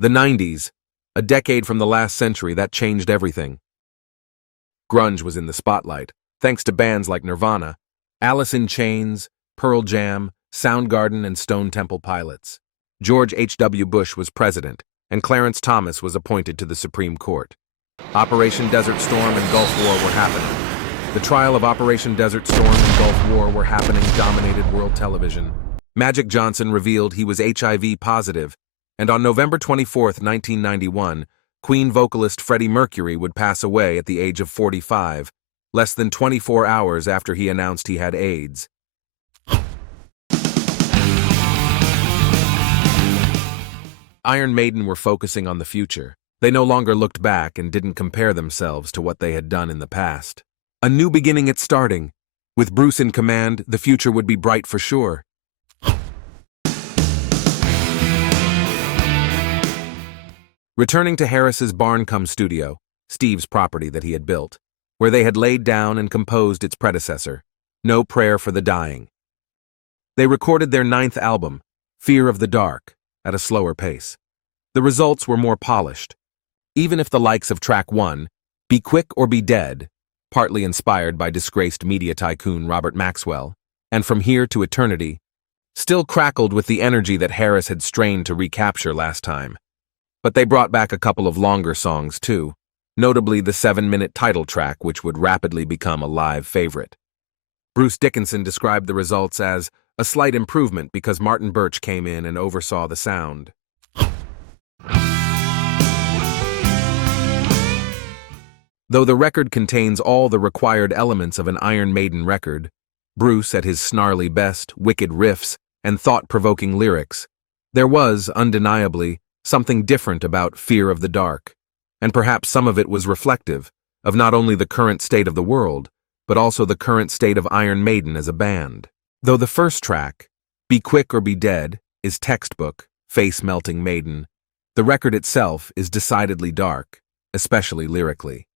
The 90s, a decade from the last century that changed everything. Grunge was in the spotlight, thanks to bands like Nirvana, Alice in Chains, Pearl Jam, Soundgarden, and Stone Temple Pilots. George H.W. Bush was president, and Clarence Thomas was appointed to the Supreme Court. Operation Desert Storm and Gulf War were happening. The trial of Operation Desert Storm and Gulf War were happening dominated world television. Magic Johnson revealed he was HIV positive, and on November 24, 1991, Queen vocalist Freddie Mercury would pass away at the age of 45, less than 24 hours after he announced he had AIDS. Iron Maiden were focusing on the future. They no longer looked back and didn't compare themselves to what they had done in the past. A new beginning at starting. With Bruce in command, the future would be bright for sure. Returning to Harris's Barncombe studio, Steve's property that he had built, where they had laid down and composed its predecessor, No Prayer for the Dying. They recorded their 9th album, Fear of the Dark, at a slower pace. The results were more polished. Even if the likes of track 1, Be Quick or Be Dead, partly inspired by disgraced media tycoon Robert Maxwell, and From Here to Eternity, still crackled with the energy that Harris had strained to recapture last time. But they brought back a couple of longer songs too, notably the 7-minute title track, which would rapidly become a live favorite. Bruce Dickinson described the results as a slight improvement because Martin Birch came in and oversaw the sound. Though the record contains all the required elements of an Iron Maiden record, Bruce at his snarly best, wicked riffs, and thought-provoking lyrics, there was, undeniably, something different about Fear of the Dark, and perhaps some of it was reflective of not only the current state of the world, but also the current state of Iron Maiden as a band. Though the first track, Be Quick or Be Dead, is textbook, face-melting Maiden, the record itself is decidedly dark, especially lyrically.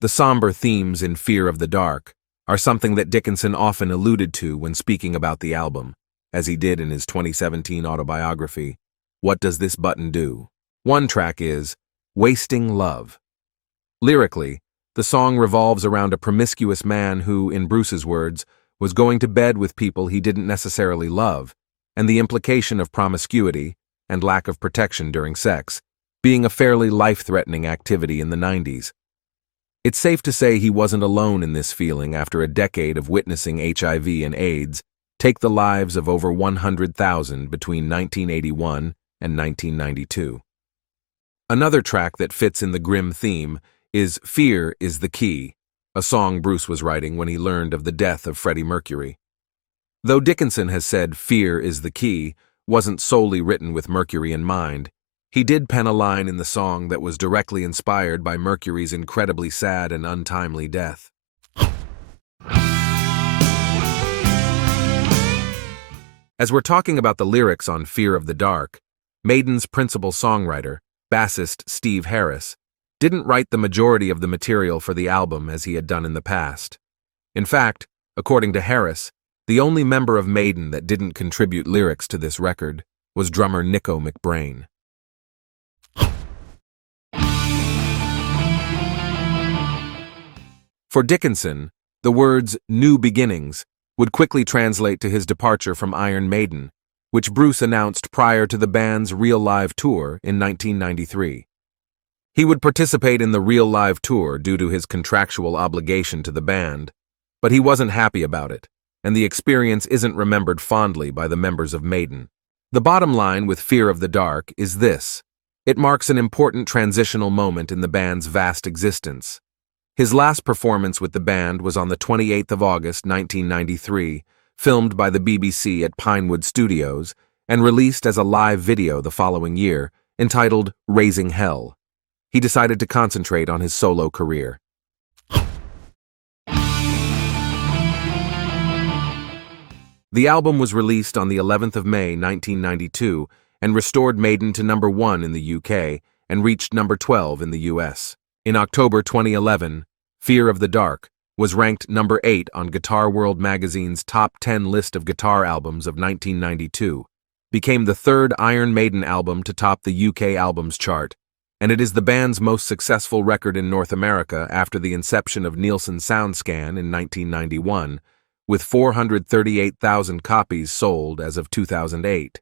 The somber themes in Fear of the Dark are something that Dickinson often alluded to when speaking about the album, as he did in his 2017 autobiography, What Does This Button Do? One track is Wasting Love. Lyrically, the song revolves around a promiscuous man who, in Bruce's words, was going to bed with people he didn't necessarily love, and the implication of promiscuity and lack of protection during sex being a fairly life-threatening activity in the 90s. It's safe to say he wasn't alone in this feeling after a decade of witnessing HIV and AIDS take the lives of over 100,000 between 1981 and 1992. Another track that fits in the grim theme is Fear is the Key, a song Bruce was writing when he learned of the death of Freddie Mercury. Though Dickinson has said Fear is the Key wasn't solely written with Mercury in mind, he did pen a line in the song that was directly inspired by Mercury's incredibly sad and untimely death. As we're talking about the lyrics on Fear of the Dark, Maiden's principal songwriter, bassist Steve Harris, didn't write the majority of the material for the album as he had done in the past. In fact, according to Harris, the only member of Maiden that didn't contribute lyrics to this record was drummer Nicko McBrain. For Dickinson, the words "new beginnings" would quickly translate to his departure from Iron Maiden, which Bruce announced prior to the band's Real Live tour in 1993. He would participate in the Real Live tour due to his contractual obligation to the band, but he wasn't happy about it, and the experience isn't remembered fondly by the members of Maiden. The bottom line with Fear of the Dark is this: it marks an important transitional moment in the band's vast existence. His last performance with the band was on the 28th of August, 1993, filmed by the BBC at Pinewood Studios and released as a live video the following year, entitled Raising Hell. He decided to concentrate on his solo career. The album was released on the 11th of May, 1992, and restored Maiden to number 1 in the UK and reached number 12 in the US. In October 2011, Fear of the Dark was ranked number 8 on Guitar World magazine's top 10 list of guitar albums of 1992, became the third Iron Maiden album to top the UK albums chart, and it is the band's most successful record in North America after the inception of Nielsen SoundScan in 1991, with 438,000 copies sold as of 2008.